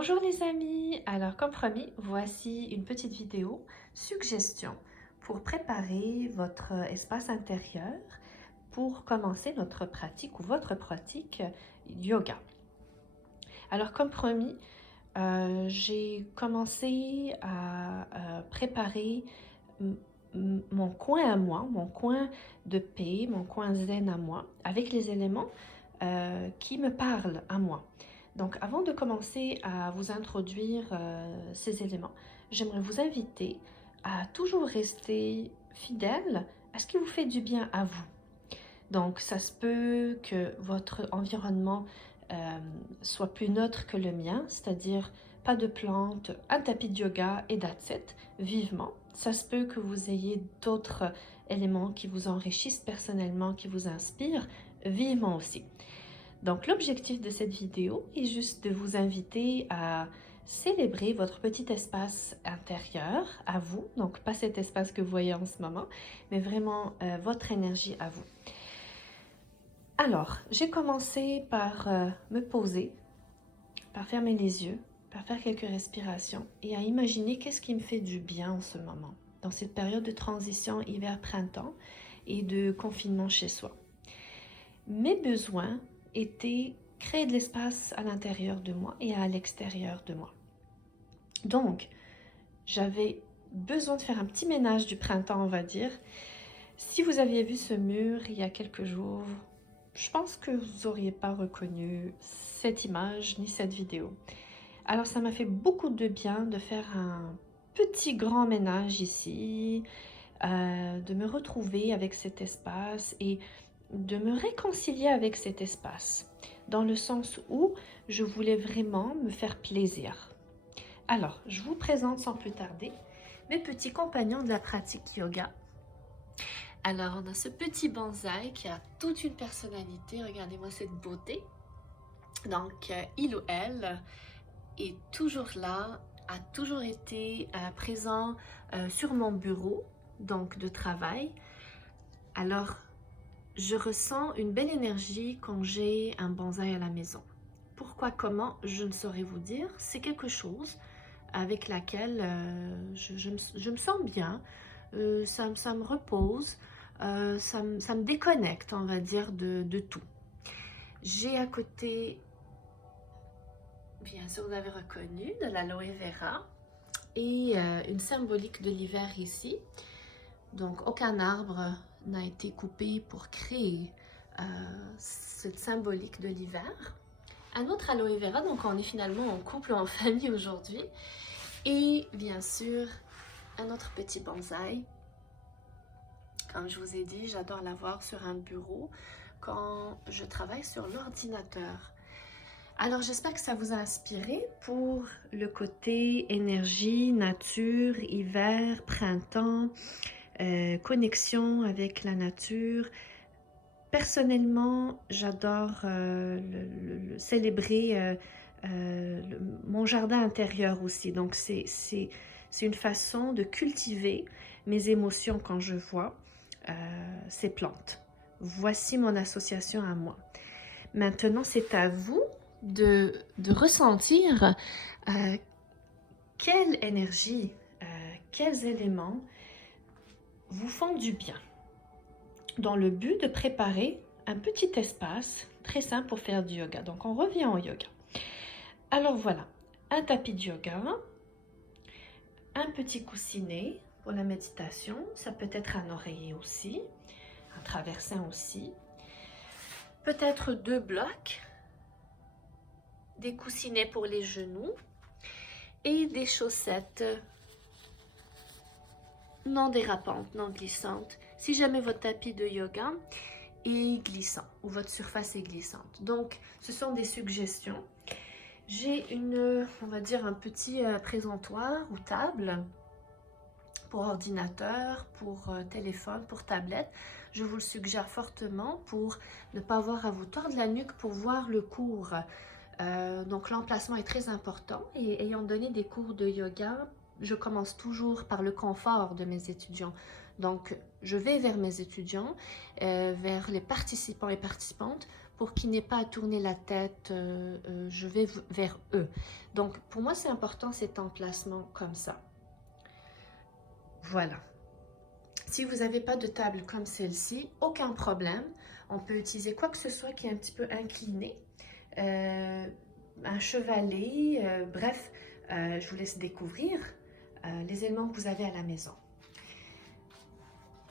Bonjour les amis, alors comme promis, voici une petite vidéo suggestion pour préparer votre espace intérieur pour commencer notre pratique ou votre pratique yoga. Alors comme promis, j'ai commencé à préparer mon coin à moi, mon coin de paix, mon coin zen à moi, avec les éléments qui me parlent à moi. Donc, avant de commencer à vous introduire ces éléments, j'aimerais vous inviter à toujours rester fidèle à ce qui vous fait du bien à vous. Donc, ça se peut que votre environnement euh, soit plus neutre que le mien, c'est-à-dire pas de plantes, un tapis de yoga et that's it, vivement. Ça se peut que vous ayez d'autres éléments qui vous enrichissent personnellement, qui vous inspirent, vivement aussi. Donc l'objectif de cette vidéo est juste de vous inviter à célébrer votre petit espace intérieur à vous, donc pas cet espace que vous voyez en ce moment, mais vraiment votre énergie à vous. Alors, j'ai commencé par me poser, par fermer les yeux, par faire quelques respirations et à imaginer qu'est-ce qui me fait du bien en ce moment, dans cette période de transition hiver-printemps et de confinement chez soi. Mes besoins étaient créer de l'espace à l'intérieur de moi et à l'extérieur de moi. Donc, j'avais besoin de faire un petit ménage du printemps, on va dire. Si vous aviez vu ce mur il y a quelques jours, je pense que vous n'auriez pas reconnu cette image ni cette vidéo. Alors, ça m'a fait beaucoup de bien de faire un petit grand ménage ici, de me retrouver avec cet espace et de me réconcilier avec cet espace, dans le sens où je voulais vraiment me faire plaisir. Alors, je vous présente sans plus tarder mes petits compagnons de la pratique yoga. Alors, on a ce petit bonsaï qui a toute une personnalité. Regardez-moi cette beauté. Donc, il ou elle est toujours là, a toujours été présent sur mon bureau, donc de travail. Alors, je ressens une belle énergie quand j'ai un bonsaï à la maison. Pourquoi, comment, je ne saurais vous dire. C'est quelque chose avec laquelle je me sens bien, ça me repose, ça me déconnecte, on va dire, de tout. J'ai à côté, bien sûr, vous avez reconnu, de l'aloe vera et une symbolique de l'hiver ici. Donc, aucun arbre n'a été coupé pour créer cette symbolique de l'hiver. Un autre aloe vera, donc on est finalement en couple ou en famille aujourd'hui. Et bien sûr, un autre petit bonsaï. Comme je vous ai dit, j'adore l'avoir sur un bureau quand je travaille sur l'ordinateur. Alors j'espère que ça vous a inspiré pour le côté énergie, nature, hiver, printemps, connexion avec la nature. Personnellement, j'adore célébrer mon jardin intérieur aussi. Donc, c'est une façon de cultiver mes émotions quand je vois ces plantes. Voici mon association à moi. Maintenant, c'est à vous de ressentir quelle énergie, quels éléments vous font du bien, dans le but de préparer un petit espace très simple pour faire du yoga. Donc, on revient au yoga. Alors voilà, un tapis de yoga, un petit coussinet pour la méditation, ça peut être un oreiller aussi, un traversin aussi, peut-être 2 blocs, des coussinets pour les genoux et des chaussettes non dérapantes, non glissantes, si jamais votre tapis de yoga est glissant ou votre surface est glissante. Donc, ce sont des suggestions. J'ai on va dire, un petit présentoir ou table pour ordinateur, pour téléphone, pour tablette. Je vous le suggère fortement pour ne pas avoir à vous tordre la nuque pour voir le cours. Donc l'emplacement est très important et ayant donné des cours de yoga, je commence toujours par le confort de mes étudiants. Donc je vais vers mes étudiants, vers les participants et participantes pour qu'ils n'aient pas à tourner la tête, je vais vers eux. Donc pour moi c'est important cet emplacement comme ça. Voilà. Si vous n'avez pas de table comme celle-ci, aucun problème. On peut utiliser quoi que ce soit qui est un petit peu incliné. Un chevalet, bref, je vous laisse découvrir les éléments que vous avez à la maison.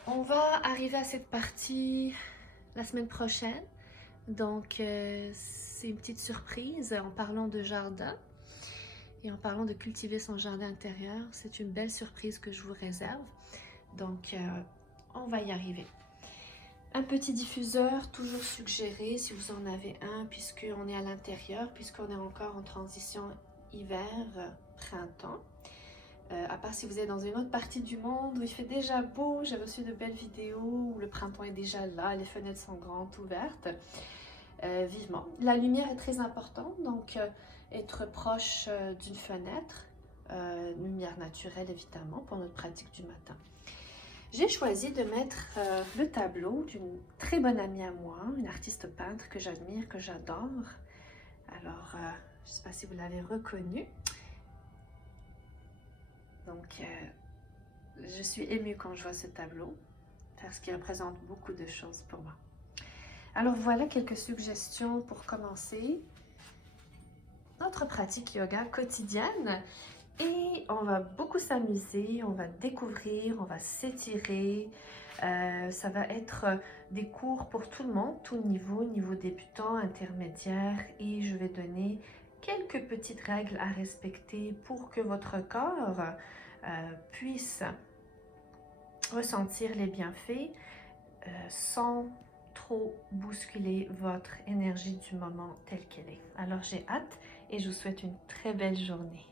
On va arriver à cette partie la semaine prochaine. Donc, c'est une petite surprise en parlant de jardin et en parlant de cultiver son jardin intérieur. C'est une belle surprise que je vous réserve. Donc, on va y arriver. Un petit diffuseur, toujours suggéré si vous en avez un, puisqu'on est à l'intérieur, puisqu'on est encore en transition hiver-printemps. À part si vous êtes dans une autre partie du monde où il fait déjà beau, j'ai reçu de belles vidéos où le printemps est déjà là, les fenêtres sont grandes, ouvertes, vivement. La lumière est très importante, donc être proche d'une fenêtre, lumière naturelle évidemment pour notre pratique du matin. J'ai choisi de mettre le tableau d'une très bonne amie à moi, une artiste peintre que j'admire, que j'adore. Alors, je ne sais pas si vous l'avez reconnue. Donc, je suis émue quand je vois ce tableau, parce qu'il représente beaucoup de choses pour moi. Alors voilà quelques suggestions pour commencer notre pratique yoga quotidienne. Et on va beaucoup s'amuser, on va découvrir, on va s'étirer. Ça va être des cours pour tout le monde, tout niveau débutant, intermédiaire. Et je vais donner quelques petites règles à respecter pour que votre corps puisse ressentir les bienfaits sans trop bousculer votre énergie du moment telle qu'elle est. Alors j'ai hâte et je vous souhaite une très belle journée.